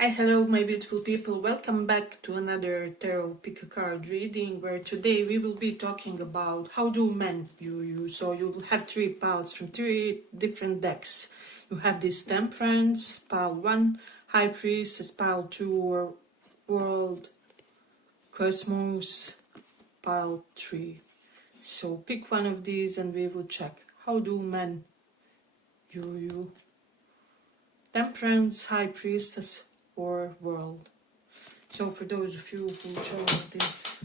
Hi, hello my beautiful people, welcome back to another tarot pick a card reading, where today we will be talking about how do men view you. So you will have three piles from three different decks. You have this Temperance, pile 1, High Priestess, pile 2, or World, Cosmos, pile 3. So pick one of these and we will check how do men view you. Temperance, High Priestess, or World. So for those of you who chose this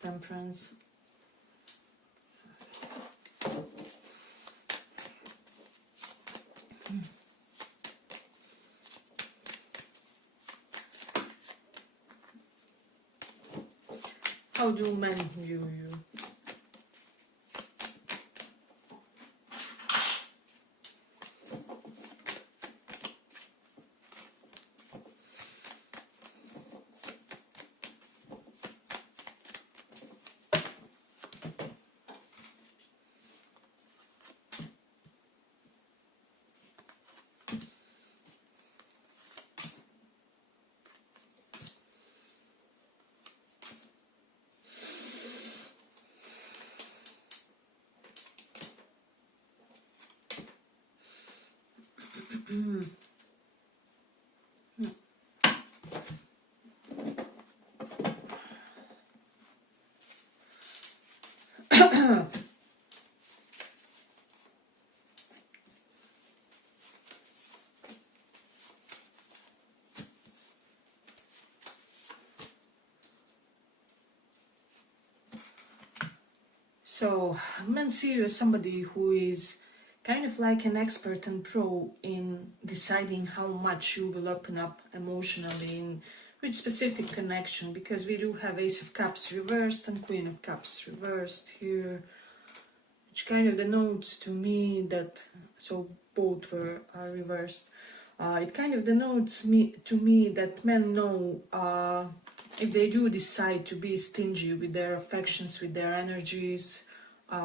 Temperance, how do men view you? So men see you as somebody who is kind of like an expert and pro in deciding how much you will open up emotionally in which specific connection, because we do have Ace of Cups reversed and Queen of Cups reversed here, which kind of denotes to me that, so both were reversed. It kind of denotes to me that men know if they do decide to be stingy with their affections, with their energies,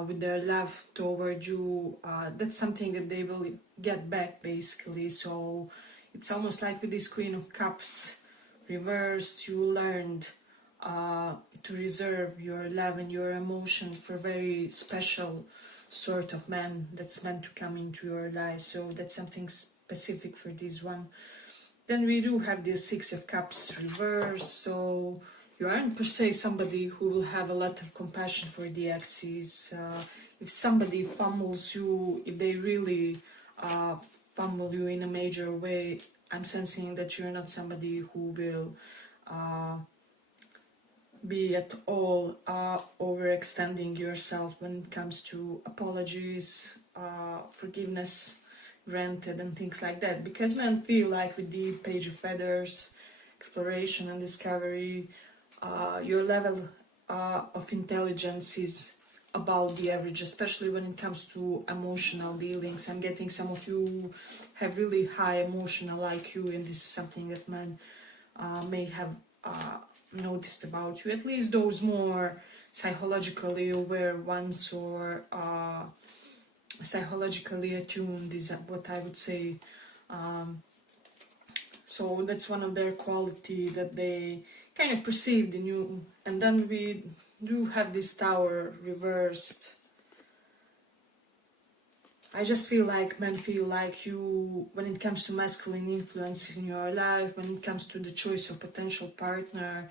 with their love toward you, that's something that they will get back basically. So it's almost like with this Queen of Cups reversed, you learned to reserve your love and your emotion for very special sort of man that's meant to come into your life. So that's something specific for this one. Then we do have the Six of Cups reversed, so you aren't per se somebody who will have a lot of compassion for the exes. If somebody fumbles you, if they really fumble you in a major way, I'm sensing that you're not somebody who will be at all overextending yourself when it comes to apologies, forgiveness granted and things like that, because men feel like with the Page of Feathers, exploration and discovery, your level of intelligence is about the average, especially when it comes to emotional dealings. I'm getting some of you have really high emotional IQ, and this is something that men may have noticed about you, at least those more psychologically aware ones, or psychologically attuned is what I would say. So that's one of their quality that they kind of perceived in you. And then we do have this Tower reversed. I just feel like men feel like you, when it comes to masculine influence in your life, when it comes to the choice of potential partner,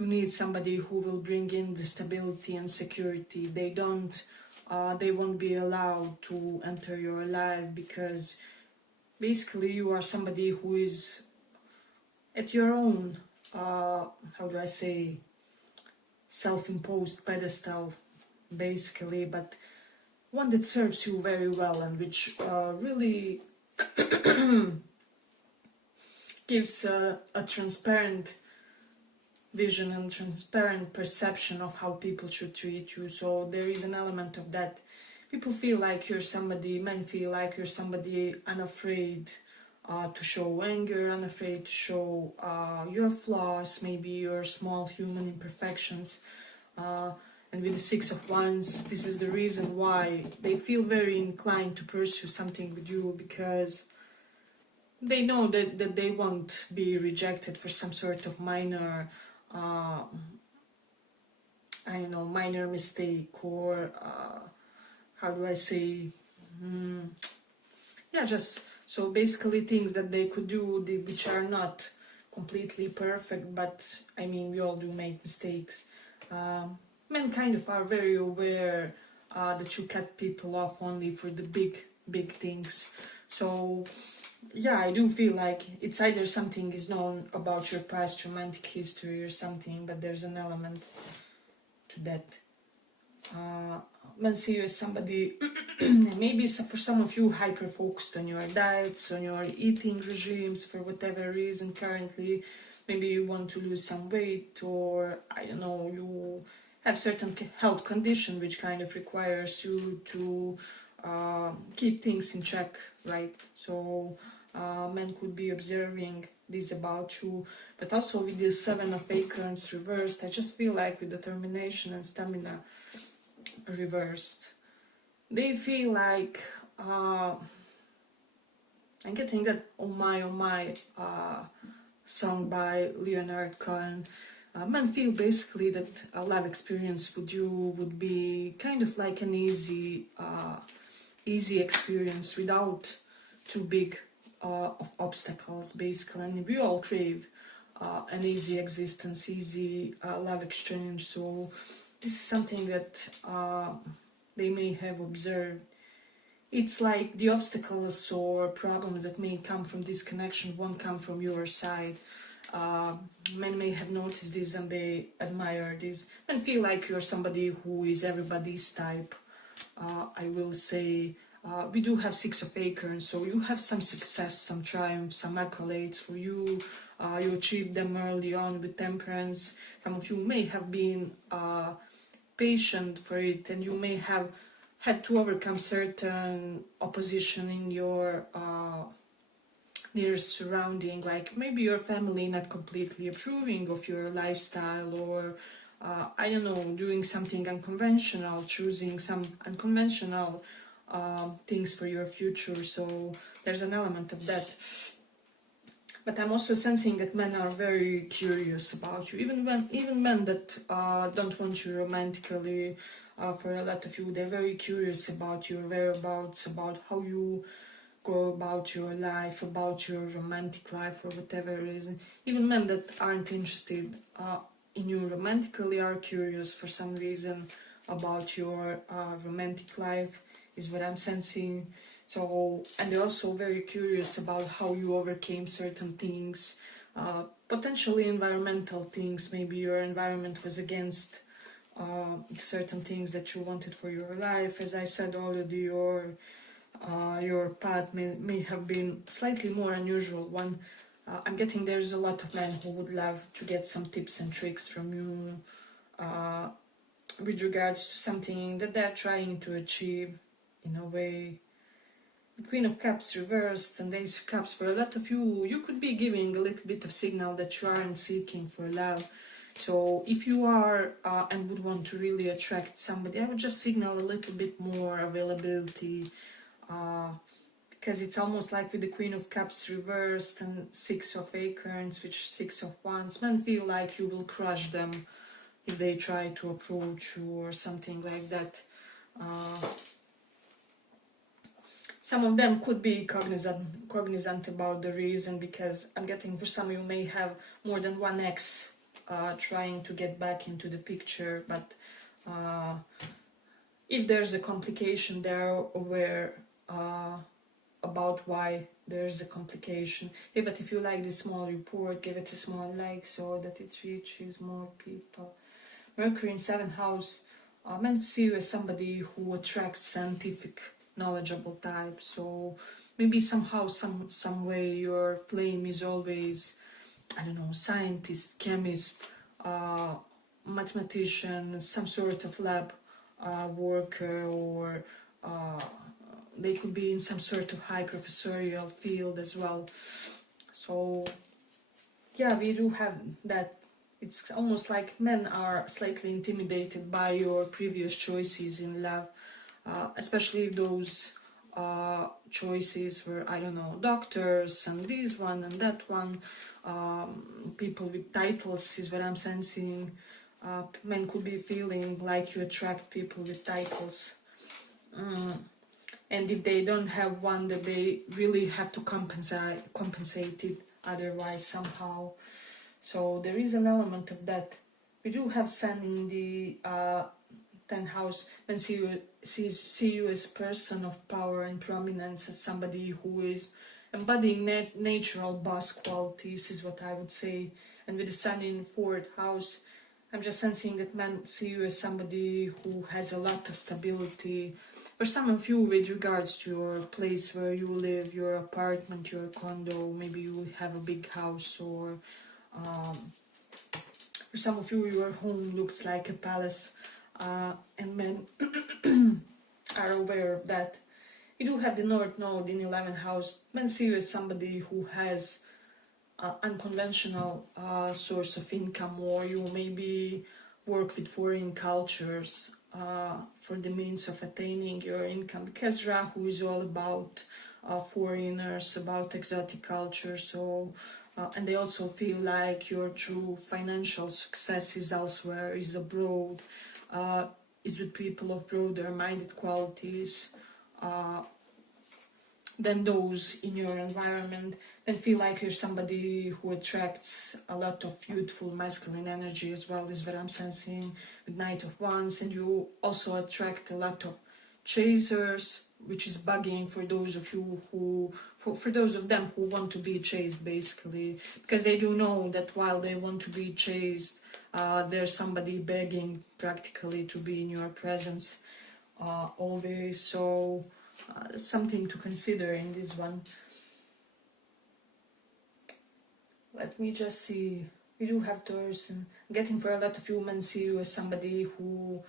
you need somebody who will bring in the stability and security. They won't be allowed to enter your life, because basically you are somebody who is at your own, how do I say, self-imposed pedestal, basically, but one that serves you very well, and which really gives a transparent vision and transparent perception of how people should treat you. So there is an element of that. People feel like you're somebody, men feel like you're somebody unafraid to show anger, unafraid to show your flaws, maybe your small human imperfections. And with the Six of Wands, this is the reason why they feel very inclined to pursue something with you, because they know that they won't be rejected for some sort of minor, I don't know, minor mistake, or how do I say, yeah, just so basically things that they could do which are not completely perfect, but I mean we all do make mistakes. Men kind of are very aware that you cut people off only for the big things. So yeah, I do feel like it's either something is known about your past romantic history or something, but there's an element to that. Men see you as somebody, maybe for some of you, hyper focused on your diets, on your eating regimes for whatever reason currently. Maybe you want to lose some weight, or I don't know, you have certain health condition which kind of requires you to keep things in check, right? So men could be observing this about you, but also with the 7 of acorns reversed, I just feel like with determination and stamina reversed, they feel like I'm getting that oh my song by Leonard Cohen. Men feel basically that a love experience with you would be kind of like an easy experience without too big of obstacles, basically. And we all crave an easy existence, easy love exchange. So this is something that they may have observed. It's like the obstacles or problems that may come from this connection won't come from your side. Men may have noticed this and they admire this. Men feel like you're somebody who is everybody's type. I will say we do have 6 of acorns, so you have some success, some triumph, some accolades for you. You achieved them early on with temperance. Some of you may have been patient for it, and you may have had to overcome certain opposition in your nearest surrounding, like maybe your family not completely approving of your lifestyle, or I don't know, doing something unconventional, choosing some unconventional things for your future. So there's an element of that. But I'm also sensing that men are very curious about you, even men that don't want you romantically. For a lot of you, they're very curious about your whereabouts, about how you go about your life, about your romantic life, for whatever reason. Even men that aren't interested in you romantically are curious for some reason about your romantic life, is what I'm sensing. So, and they're also very curious about how you overcame certain things, potentially environmental things. Maybe your environment was against certain things that you wanted for your life. As I said already, your path may have been slightly more unusual one. I'm getting there's a lot of men who would love to get some tips and tricks from you with regards to something that they're trying to achieve in a way. The Queen of Cups reversed and Ace of Cups, for a lot of you, you could be giving a little bit of signal that you aren't seeking for love. So if you are and would want to really attract somebody, I would just signal a little bit more availability, because it's almost like with the Queen of Cups reversed and 6 of acorns, which 6 of wands, men feel like you will crush them if they try to approach you or something like that. Some of them could be cognizant about the reason, because I'm getting for some of you may have more than one ex trying to get back into the picture, but if there's a complication, they're aware about why there's a complication. Hey, but if you like this small report, give it a small like so that it reaches more people. Mercury in 7th house, men see you as somebody who attracts scientific, knowledgeable type. So maybe somehow, some way, your flame is always, I don't know, scientist, chemist, mathematician, some sort of lab worker, or they could be in some sort of high professorial field as well. So yeah, we do have that. It's almost like men are slightly intimidated by your previous choices in love, especially if those choices where, I don't know, doctors and this one and that one, people with titles is what I'm sensing. Men could be feeling like you attract people with titles. And if they don't have one, that they really have to compensate it otherwise somehow. So there is an element of that. We do have Sun in the 10th house, and see you as person of power and prominence, as somebody who is embodying natural boss qualities, is what I would say. And with the Sun in 4th house, I'm just sensing that men see you as somebody who has a lot of stability. For some of you, with regards to your place where you live, your apartment, your condo, maybe you have a big house, or for some of you, your home looks like a palace, and men are aware of that. You do have the North Node in 11th house. Men see you as somebody who has unconventional source of income, or you maybe work with foreign cultures for the means of attaining your income, because Rahu is all about foreigners, about exotic culture. So and they also feel like your true financial success is elsewhere, is abroad, is with people of broader minded qualities than those in your environment. Then feel like you're somebody who attracts a lot of youthful masculine energy as well, is what I'm sensing with Knight of Wands. And you also attract a lot of chasers, which is bugging for those of you who, for those of them who want to be chased, basically, because they do know that while they want to be chased, there's somebody begging practically to be in your presence always. So that's something to consider in this one. Let me just see. We do have Taurus, and getting for a lot of women see you as somebody who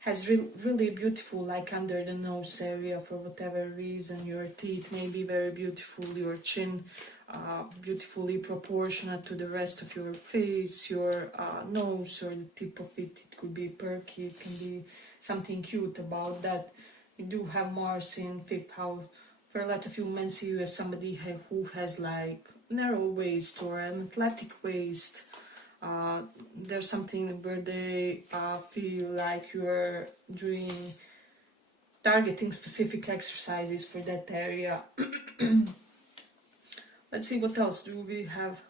has really beautiful, like under the nose area, for whatever reason. Your teeth may be very beautiful, your chin beautifully proportionate to the rest of your face, your nose or the tip of it, it could be perky, it can be something cute about that. You do have Mars in 5th house. For a lot of you, men see you as somebody who has like narrow waist or an athletic waist. There's something where they feel like you're targeting specific exercises for that area. Let's see what else do we have.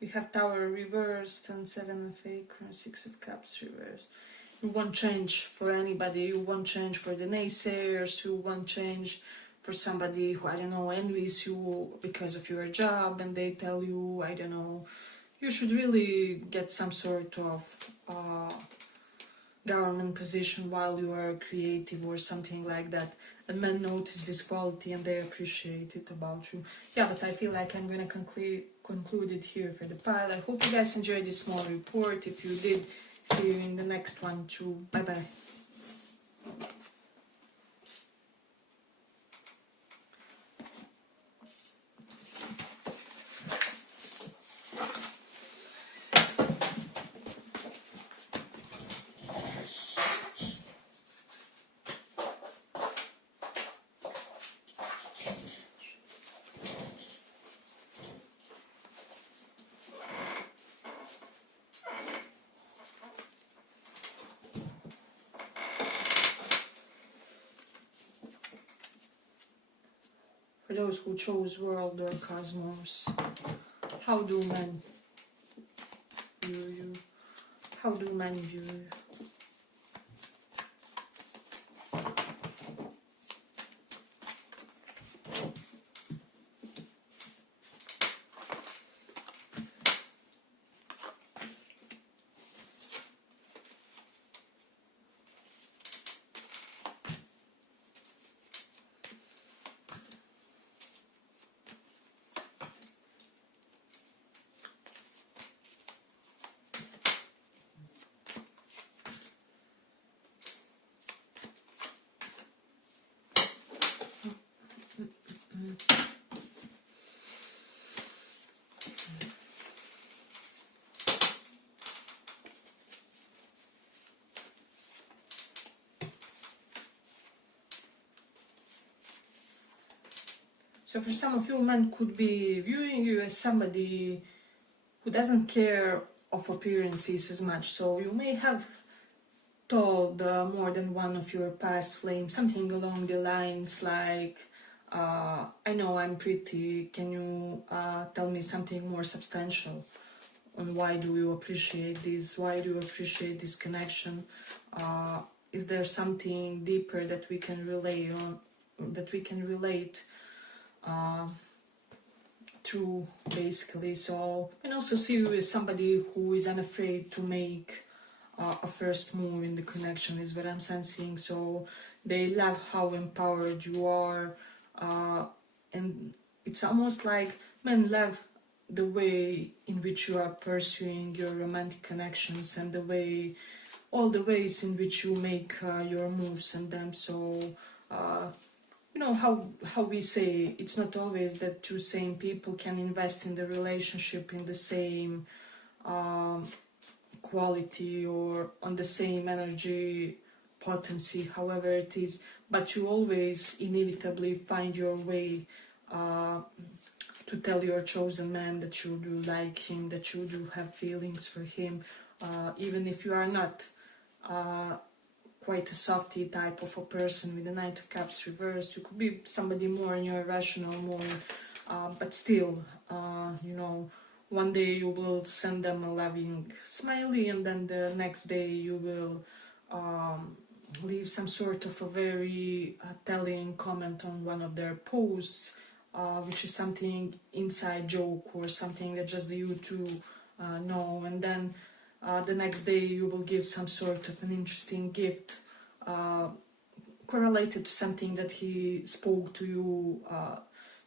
We have Tower reversed and 7 of Acorns, 6 of Cups reversed. You won't change for anybody. You won't change for the naysayers. You won't change for somebody who, I don't know, envies you because of your job, and they tell you, I don't know, you should really get some sort of government position while you are creative or something like that. And men notice this quality and they appreciate it about you. Yeah, but I feel like I'm going to conclude it here for the pile. I hope you guys enjoyed this small report. If you did, see you in the next one too. Bye bye. For those who chose world or cosmos, how do men view you? How do men view you? So for some of you, men could be viewing you as somebody who doesn't care of appearances as much. So you may have told more than one of your past flames something along the lines like, I know I'm pretty, can you tell me something more substantial on why do you appreciate this, why do you appreciate this connection, is there something deeper that we can relate on, that we can relate to, basically. So, and also see you as somebody who is unafraid to make a first move in the connection, is what I'm sensing. So they love how empowered you are, and it's almost like men love the way in which you are pursuing your romantic connections and the way, all the ways in which you make your moves and them. So you know how we say it's not always that two same people can invest in the relationship in the same quality or on the same energy potency, however it is, but you always inevitably find your way to tell your chosen man that you do like him, that you do have feelings for him, even if you are not quite a softy type of a person with the Knight of Cups reversed. You could be somebody more in your rational mode, but still, you know, one day you will send them a loving smiley, and then the next day you will leave some sort of a very telling comment on one of their posts, which is something inside joke or something that just you two know, and then the next day you will give some sort of an interesting gift correlated to something that he spoke to you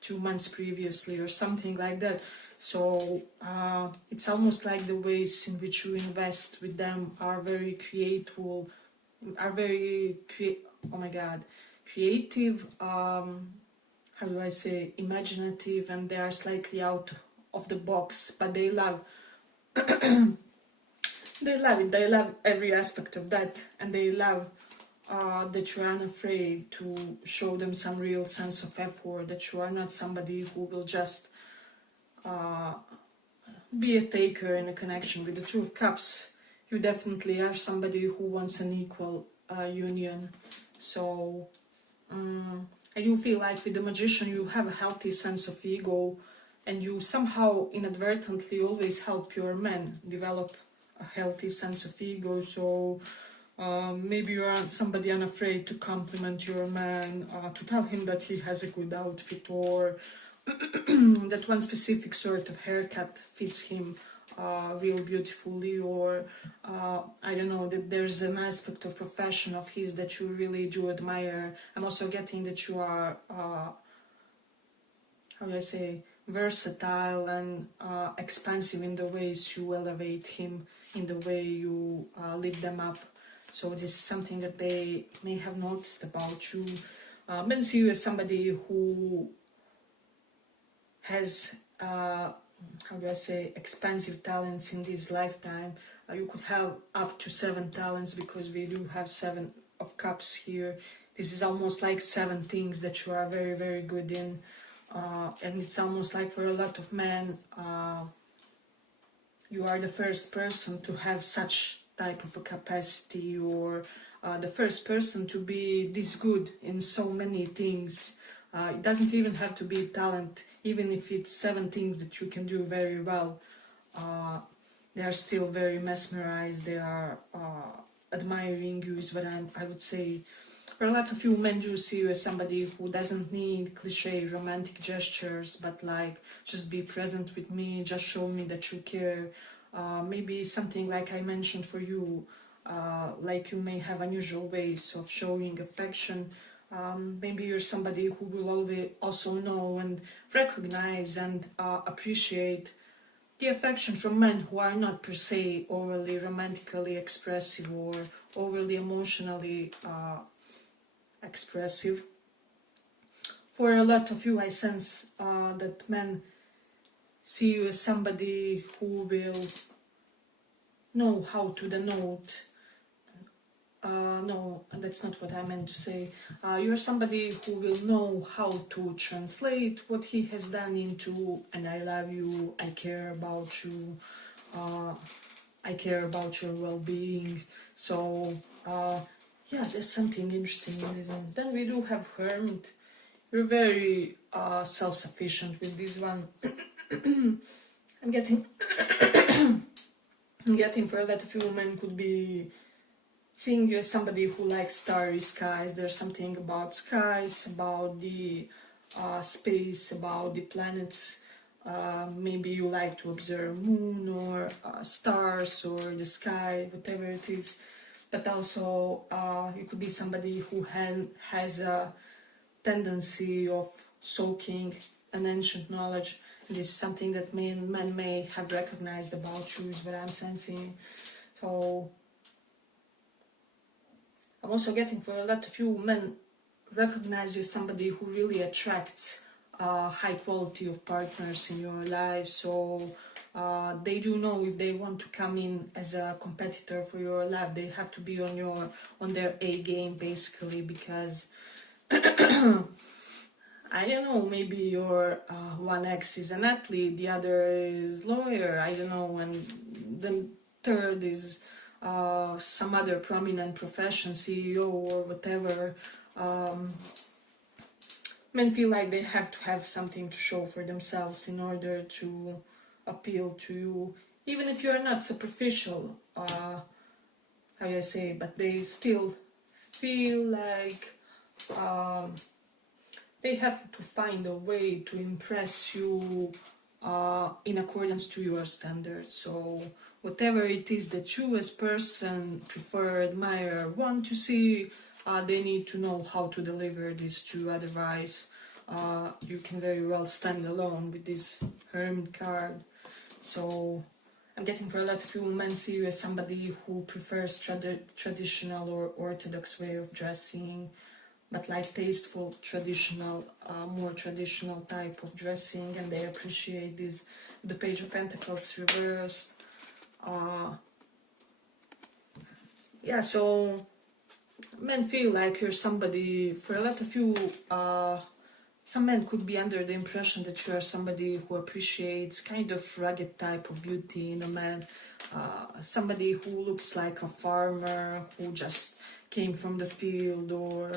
2 months previously or something like that. So it's almost like the ways in which you invest with them are very creative, oh my god, creative, how do I say, imaginative, and they are slightly out of the box, but they love they love it, they love every aspect of that, and they love that you are unafraid to show them some real sense of effort, that you are not somebody who will just be a taker in a connection. With the Two of Cups, you definitely are somebody who wants an equal union. So I do feel like with the Magician you have a healthy sense of ego, and you somehow inadvertently always help your men develop a healthy sense of ego. So maybe you are somebody unafraid to compliment your man, to tell him that he has a good outfit, or that one specific sort of haircut fits him real beautifully, or I don't know, that there's an aspect of profession of his that you really do admire. I'm also getting that you are, how do I say, versatile and expansive in the ways you elevate him, in the way you lift them up. So this is something that they may have noticed about you. Men see you as somebody who has, how do I say, expansive talents in this lifetime. You could have up to 7 talents, because we do have 7 of Cups here. This is almost like 7 things that you are very, very good in. And it's almost like for a lot of men, you are the first person to have such type of a capacity, or the first person to be this good in so many things. It doesn't even have to be talent, even if it's 7 things that you can do very well. They are still very mesmerized, they are admiring you, is what I would say. For a lot of you, men do see you as somebody who doesn't need cliche romantic gestures, but like, just be present with me, just show me that you care. Maybe something like I mentioned for you, like you may have unusual ways of showing affection. Maybe you're somebody who will always also know and recognize and appreciate the affection from men who are not per se overly romantically expressive or overly emotionally expressive. For a lot of you, I sense that men see you as somebody who will know how to denote no, that's not what I meant to say. You're somebody who will know how to translate what he has done into and I love you, I care about you, I care about your well-being. So yeah, there's something interesting in this one. Then we do have Hermit. You're very self-sufficient with this one. I'm getting for a lot of you women could be seeing you as somebody who likes starry skies. There's something about skies, about the space, about the planets. Maybe you like to observe moon or stars or the sky, whatever it is. But also you could be somebody who has a tendency of soaking an ancient knowledge. This is something that men may have recognized about you, is what I'm sensing. So I'm also getting for a lot of you men recognize you as somebody who really attracts high quality of partners in your life. So they do know if they want to come in as a competitor for your life, they have to be on their A game basically, because I don't know, maybe your one ex is an athlete, the other is lawyer, I don't know, and the third is some other prominent profession, CEO or whatever. Men feel like they have to have something to show for themselves in order to appeal to you, even if you're not superficial, how do I say, but they still feel like they have to find a way to impress you in accordance to your standards. So whatever it is that you as person prefer, admire, want to see, they need to know how to deliver this to you. Otherwise you can very well stand alone with this Hermit card. So I'm getting for a lot of you men see you as somebody who prefers traditional or orthodox way of dressing, but like tasteful, traditional, more traditional type of dressing, and they appreciate this. The Page of Pentacles reversed. Yeah, so men feel like you're somebody, for a lot of you, some men could be under the impression that you are somebody who appreciates kind of rugged type of beauty in a man, somebody who looks like a farmer, who just came from the field, or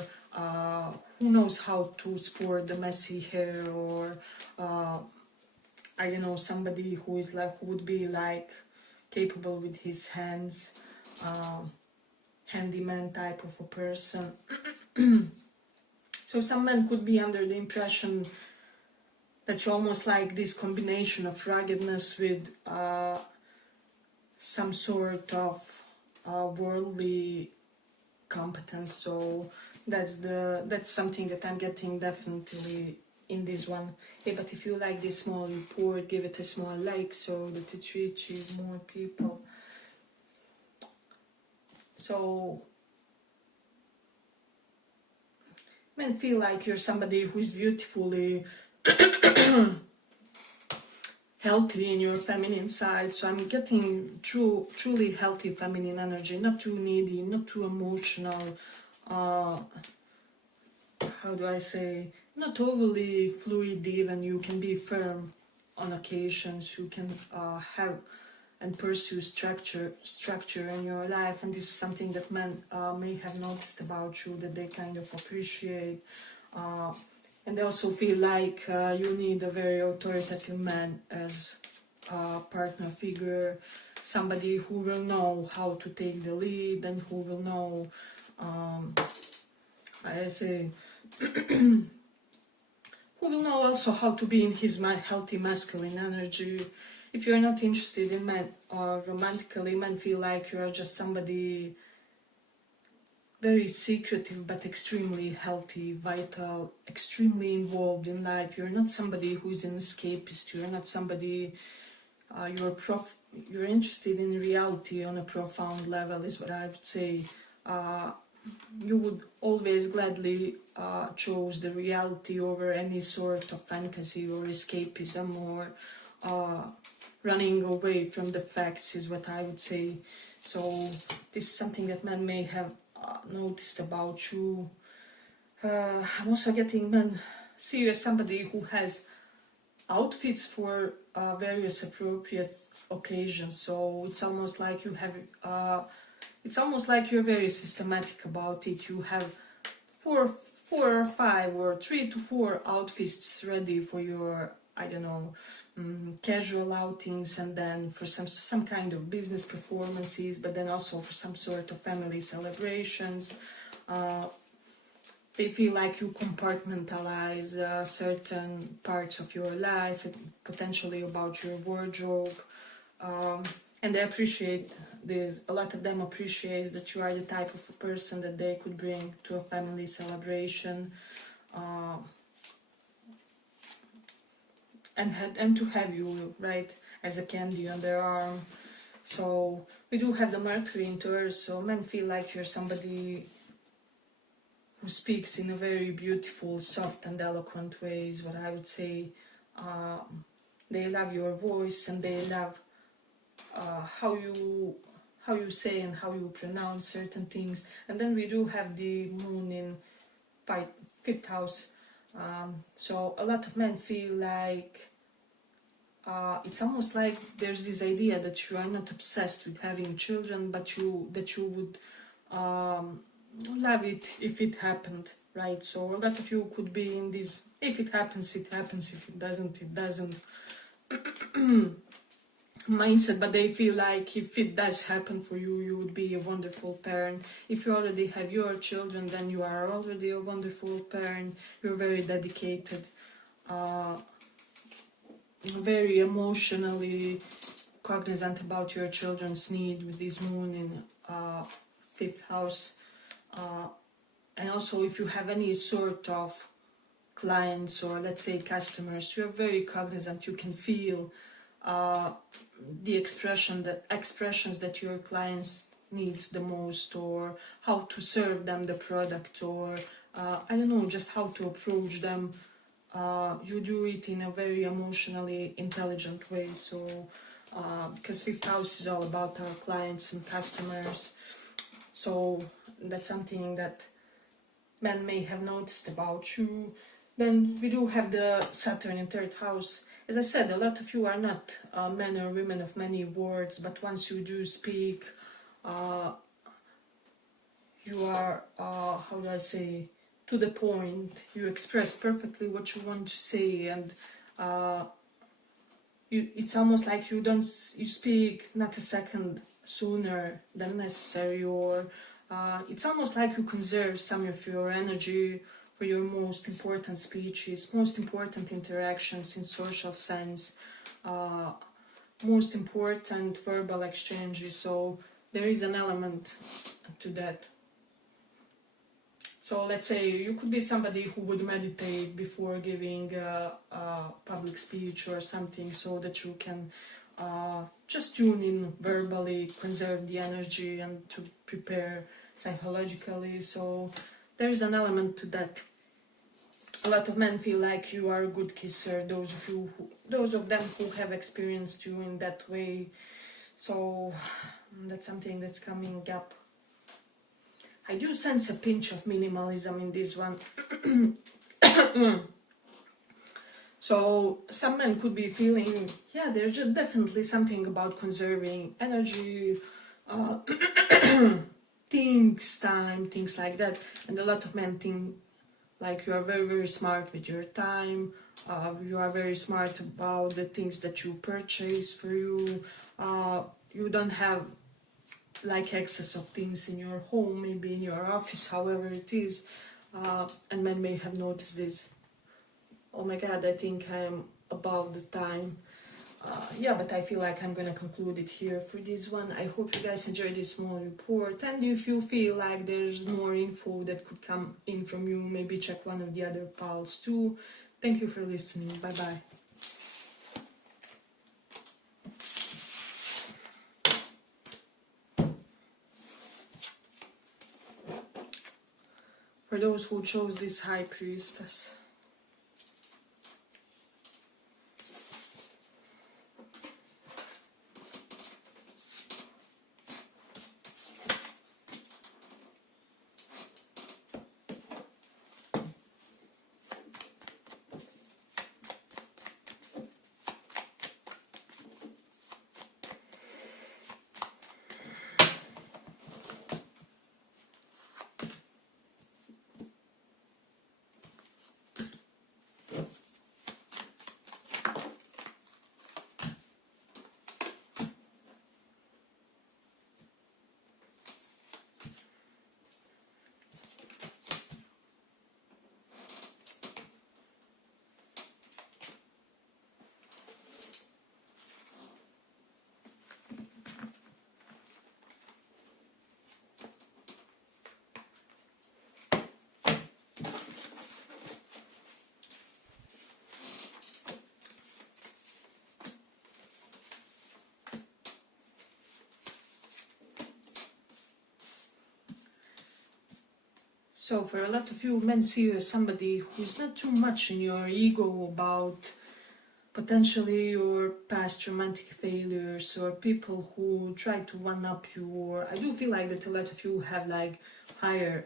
who knows how to sport the messy hair, or I don't know, somebody who is like, who would be like capable with his hands, handyman type of a person. So some men could be under the impression that you almost like this combination of ruggedness with some sort of worldly competence. So that's something that I'm getting definitely in this one. Hey, but if you like this small report, give it a small like so that it reaches more people. So men feel like you're somebody who is beautifully healthy in your feminine side. So I'm getting truly healthy feminine energy, not too needy, not too emotional, how do I say, not overly fluid even. You can be firm on occasions, you can have and pursue structure in your life, and this is something that men may have noticed about you, that they kind of appreciate, and they also feel like you need a very authoritative man as a partner figure, somebody who will know how to take the lead and who will know, I say, who will know also how to be in his healthy masculine energy. If you're not interested in men romantically, men feel like you are just somebody very secretive but extremely healthy, vital, extremely involved in life. You're not somebody who is an escapist. You're not somebody, you're interested in reality on a profound level, is what I would say. You would always gladly choose the reality over any sort of fantasy or escapism or running away from the facts, is what I would say. So this is something that men may have noticed about you. I'm also getting men see you as somebody who has outfits for various appropriate occasions. So it's almost like you have, it's almost like you're very systematic about it. You have four or five or 3 to 4 outfits ready for your, I don't know, casual outings, and then for some kind of business performances, but then also for some sort of family celebrations. They feel like you compartmentalize certain parts of your life, and potentially about your wardrobe, and they appreciate this. A lot of them appreciate that you are the type of a person that they could bring to a family celebration, and to have you, right, as a candy on their arm. So we do have the Mercury in Taurus, so men feel like you're somebody who speaks in a very beautiful, soft and eloquent way is what I would say. They love your voice, and they love how you say and how you pronounce certain things. And then we do have the moon in 5th house. So a lot of men feel like it's almost like there's this idea that you are not obsessed with having children, but that you would love it if it happened, right? So a lot of you could be in this, if it happens, it happens, if it doesn't, it doesn't mindset, but they feel like if it does happen for you, you would be a wonderful parent. If you already have your children, then you are already a wonderful parent. You're very dedicated, very emotionally cognizant about your children's need with this moon in 5th house. And also, if you have any sort of clients or let's say customers, you're very cognizant. You can feel the expressions that your clients needs the most, or how to serve them the product, or I don't know, just how to approach them. You do it in a very emotionally intelligent way. So because 5th house is all about our clients and customers, so that's something that men may have noticed about you. Then we do have the Saturn in 3rd house. As I said, a lot of you are not men or women of many words, but once you do speak, you are, how do I say, to the point. You express perfectly what you want to say, and it's almost like you speak not a second sooner than necessary, or it's almost like you conserve some of your energy for your most important speeches, most important interactions in social sense, most important verbal exchanges. So there is an element to that. So let's say you could be somebody who would meditate before giving a public speech or something, so that you can just tune in verbally, conserve the energy, and to prepare psychologically. So there is an element to that. A lot of men feel like you are a good kisser, those of them who have experienced you in that way. So that's something that's coming up. I do sense a pinch of minimalism in this one. So some men could be feeling, yeah, there's just definitely something about conserving energy, things like that. And a lot of men think like you are very, very smart with your time. You are very smart about the things that you purchase for you. You don't have like excess of things in your home, maybe in your office, however it is. And men may have noticed this. Oh my god, I think I'm above the time. Yeah, but I feel like I'm gonna conclude it here for this one. I hope you guys enjoyed this small report, and if you feel like there's more info that could come in from you, maybe check one of the other pals too. Thank you for listening. Bye bye. For those who chose this High Priestess. So for a lot of you, men see you as somebody who's not too much in your ego about potentially your past romantic failures or people who try to one-up you, or I do feel like that a lot of you have like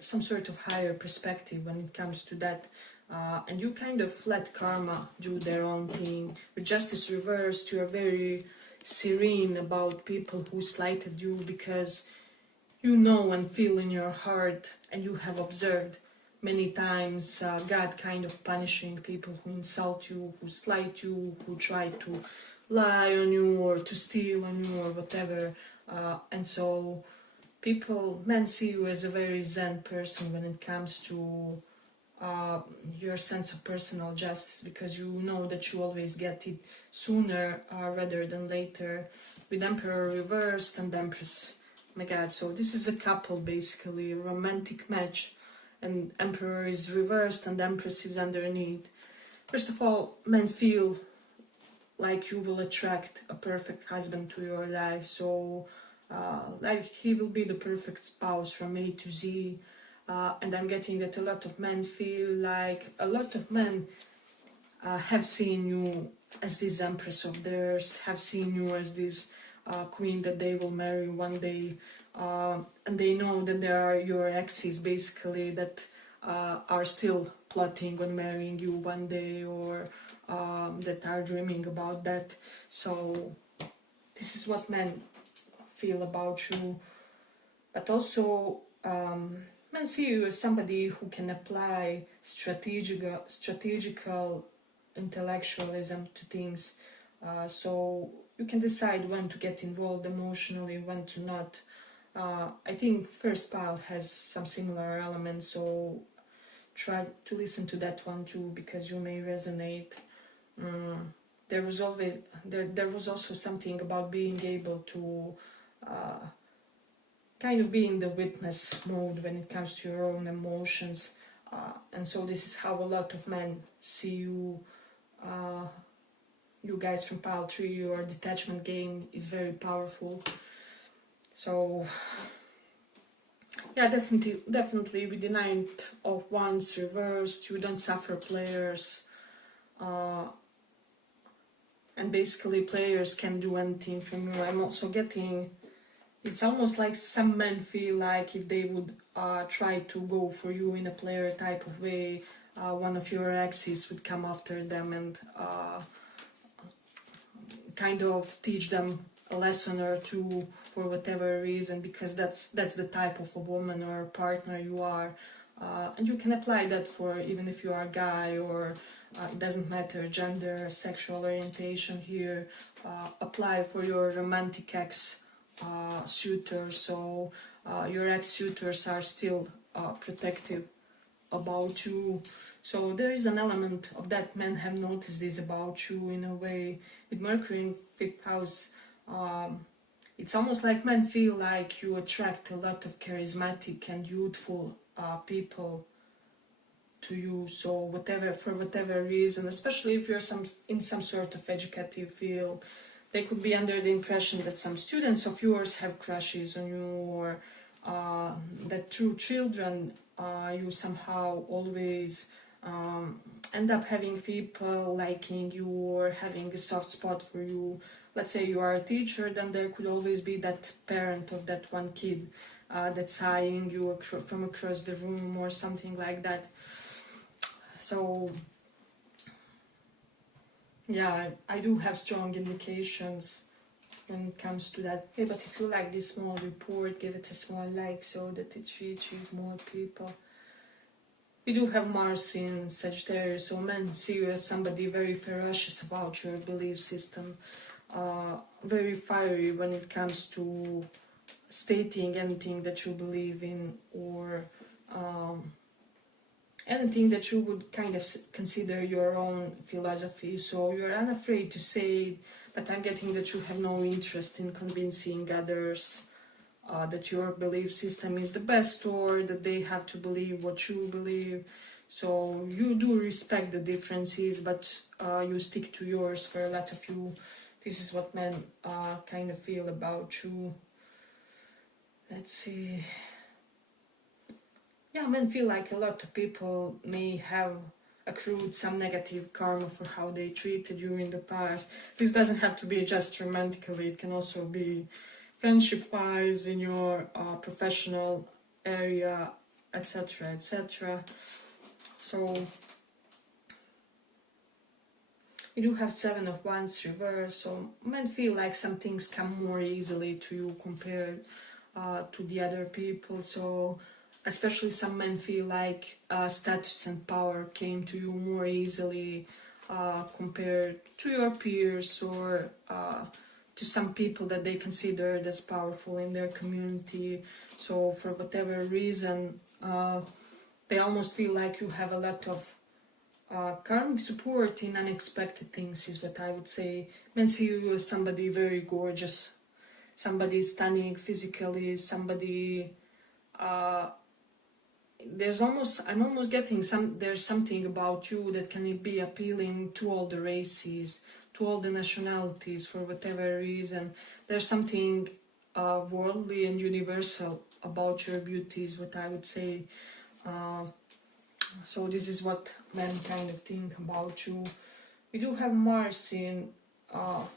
some sort of higher perspective when it comes to that, and you kind of let karma do their own thing. With justice reversed, you are very serene about people who slighted you, because you know and feel in your heart, and you have observed many times God kind of punishing people who insult you, who slight you, who try to lie on you or to steal on you or whatever. And so men see you as a very zen person when it comes to your sense of personal justice, because you know that you always get it sooner rather than later, with Emperor reversed and Empress. My God, so this is a couple, basically, a romantic match, and Emperor is reversed and Empress is underneath. First of all, men feel like you will attract a perfect husband to your life, so like he will be the perfect spouse from A to Z, and I'm getting that a lot of men feel like a lot of men have seen you as this Empress of theirs, have seen you as this queen that they will marry one day, and they know that there are your exes basically that are still plotting on marrying you one day, or that are dreaming about that. So this is what men feel about you. But also men see you as somebody who can apply strategical intellectualism to things, so you can decide when to get involved emotionally, when to not. I think first pile has some similar elements, so try to listen to that one too, because you may resonate. There was also something about being able to kind of be in the witness mode when it comes to your own emotions, and so this is how a lot of men see you. You guys from pile 3, your detachment game is very powerful. So yeah, definitely with the 9th of Wands reversed, you don't suffer players, and basically players can do anything from you. I'm also getting, it's almost like some men feel like if they would try to go for you in a player type of way, one of your exes would come after them and kind of teach them a lesson or two for whatever reason, because that's the type of a woman or partner you are, and you can apply that for even if you are a guy, or it doesn't matter gender, sexual orientation here. Apply for your romantic ex suitors, so your ex suitors are still protective about you. So there is an element of that men have noticed this about you in a way. With Mercury in 5th house, it's almost like men feel like you attract a lot of charismatic and youthful people to you. So for whatever reason, especially if you're in some sort of educative field, they could be under the impression that some students of yours have crushes on you, or that through children you somehow always end up having people liking you or having a soft spot for you. Let's say you are a teacher, then there could always be that parent of that one kid that's eyeing you from across the room or something like that. So yeah, I do have strong indications when it comes to that. Okay, but if you like this small report, give it a small like so that it reaches more people. We do have Mars in Sagittarius, so men see you as somebody very ferocious about your belief system, very fiery when it comes to stating anything that you believe in, or anything that you would kind of consider your own philosophy. So you're unafraid to say it, but I'm getting that you have no interest in convincing others that your belief system is the best, or that they have to believe what you believe. So you do respect the differences, but you stick to yours. For a lot of you, this is what men kind of feel about you. Let's see. yeah, men feel like a lot of people may have accrued some negative karma for how they treated you in the past. This doesn't have to be just romantically, it can also be friendship wise, in your professional area, etc. etc. So we do have Seven of Wands reverse, so men feel like some things come more easily to you compared to the other people. So especially some men feel like status and power came to you more easily compared to your peers, or to some people that they considered as powerful in their community. So for whatever reason, they almost feel like you have a lot of karmic support in unexpected things, is what I would say. Men see you as somebody very gorgeous, somebody stunning physically, somebody I'm almost getting there's something about you that can be appealing to all the races, to all the nationalities, for whatever reason. There's something worldly and universal about your beauty, is what I would say. So this is what men kind of think about you. We do have Mars in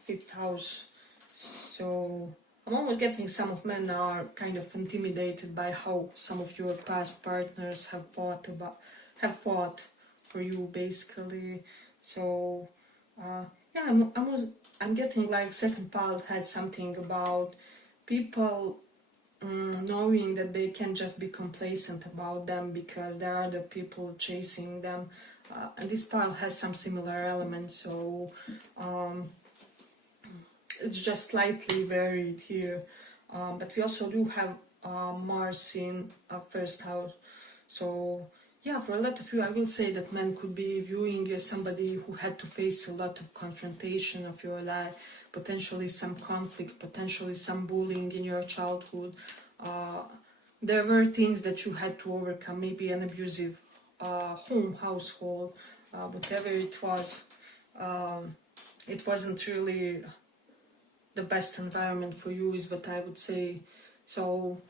fifth house, so I'm almost getting some of men are kind of intimidated by how some of your past partners have fought for you, basically. So yeah, I'm getting like second pile had something about people knowing that they can just be complacent about them because there are other people chasing them. And this pile has some similar elements, so it's just slightly varied here. But we also do have Mars in first house. So yeah, for a lot of you, I will say that men could be viewing you as somebody who had to face a lot of confrontation of your life, potentially some conflict, potentially some bullying in your childhood. There were things that you had to overcome, maybe an abusive household, whatever it was. It wasn't really the best environment for you, is what I would say. So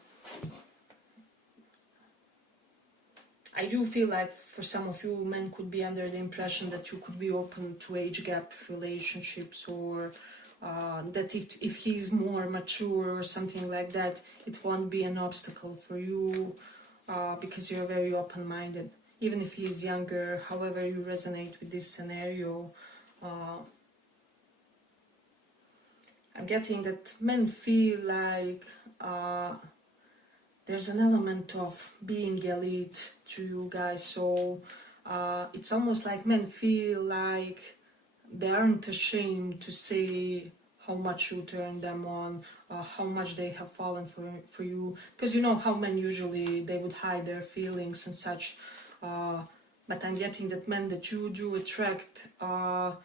I do feel like for some of you, men could be under the impression that you could be open to age gap relationships, or that if he's more mature or something like that, it won't be an obstacle for you, because you're very open-minded. Even if he is younger, however you resonate with this scenario, I'm getting that men feel like there's an element of being elite to you guys. So it's almost like men feel like they aren't ashamed to say how much you turn them on, how much they have fallen for you. Because you know how men usually, they would hide their feelings and such. But I'm getting that men that you do attract will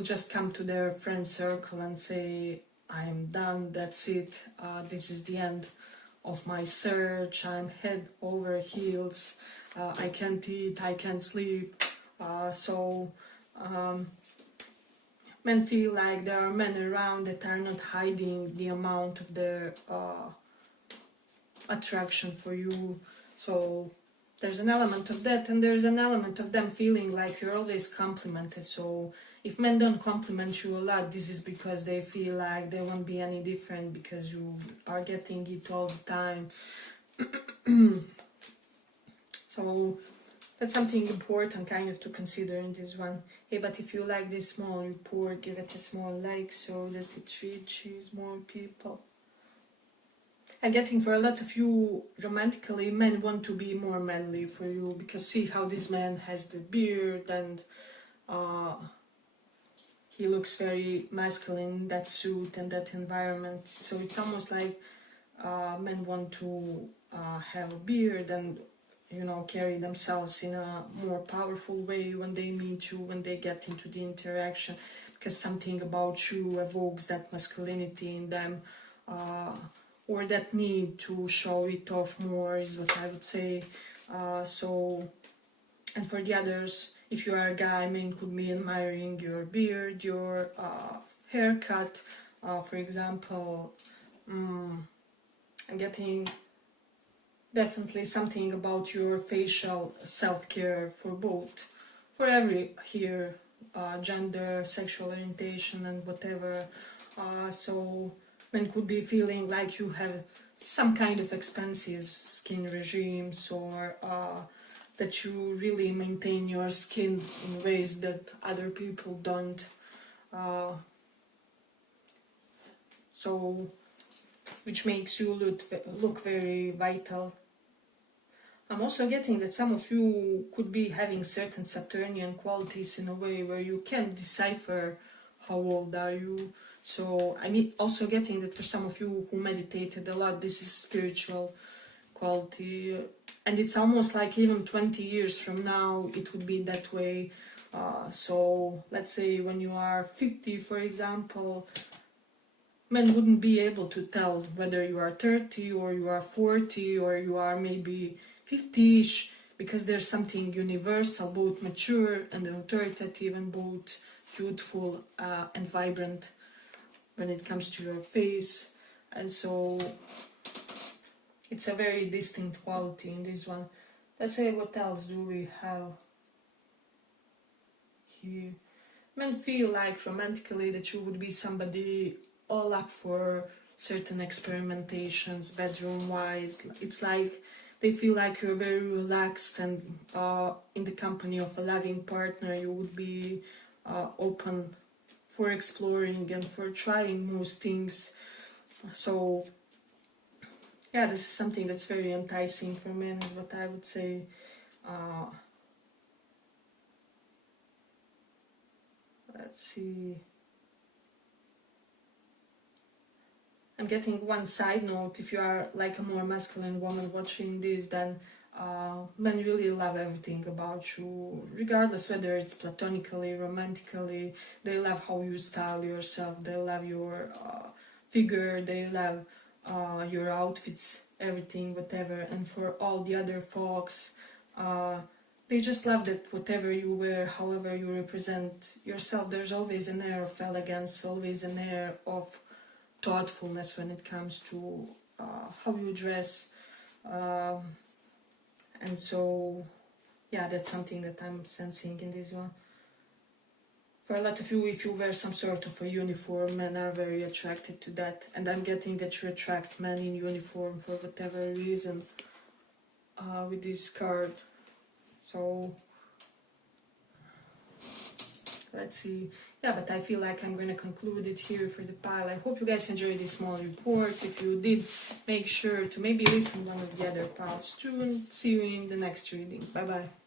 just come to their friend circle and say, I'm done, that's it, this is the end of my search, I'm head over heels, I can't eat, I can't sleep. Men feel like there are men around that are not hiding the amount of their attraction for you. So there's an element of that, and there's an element of them feeling like you're always complimented. So if men don't compliment you a lot, this is because they feel like they won't be any different because you are getting it all the time. So that's something important kind of to consider in this one. Hey, but if you like this small report, give it a small like so that it reaches more people. I'm getting for a lot of you, romantically, men want to be more manly for you, because see how this man has the beard and he looks very masculine in that suit and that environment. So it's almost like men want to have a beard and, you know, carry themselves in a more powerful way when they meet you, when they get into the interaction, because something about you evokes that masculinity in them. Or that need to show it off more, is what I would say. And for the others, if you are a guy, men could be admiring your beard, your haircut, for example. I'm getting definitely something about your facial self-care for both, for every here, gender, sexual orientation, and whatever. So men could be feeling like you have some kind of expensive skin regimes, or that you really maintain your skin in ways that other people don't. Uh, so, which makes you look very vital. I'm also getting that some of you could be having certain Saturnian qualities in a way where you can't decipher how old are you. So I'm also getting that for some of you who meditated a lot, this is spiritual quality, and it's almost like even 20 years from now it would be that way. So let's say when you are 50, for example, men wouldn't be able to tell whether you are 30 or you are 40 or you are maybe 50ish, because there's something universal, both mature and authoritative, and both youthful and vibrant when it comes to your face. And so it's a very distinct quality in this one. Let's say, what else do we have here? Men feel like romantically that you would be somebody all up for certain experimentations, bedroom wise. It's like they feel like you're very relaxed, and in the company of a loving partner you would be open for exploring and for trying most things. So yeah, this is something that's very enticing for men, is what I would say. Let's see. I'm getting one side note. If you are like a more masculine woman watching this, then men really love everything about you, regardless whether it's platonically, romantically. They love how you style yourself. They love your figure. They love your outfits, everything, whatever. And for all the other folks, they just love that whatever you wear, however you represent yourself, there's always an air of elegance, always an air of thoughtfulness when it comes to how you dress. And so, yeah, that's something that I'm sensing in this one. For a lot of you, if you wear some sort of a uniform, men are very attracted to that. And I'm getting that you attract men in uniform for whatever reason with this card. So let's see. Yeah, but I feel like I'm gonna conclude it here for the pile. I hope you guys enjoyed this small report. If you did, make sure to maybe listen to one of the other piles too, and see you in the next reading. Bye bye.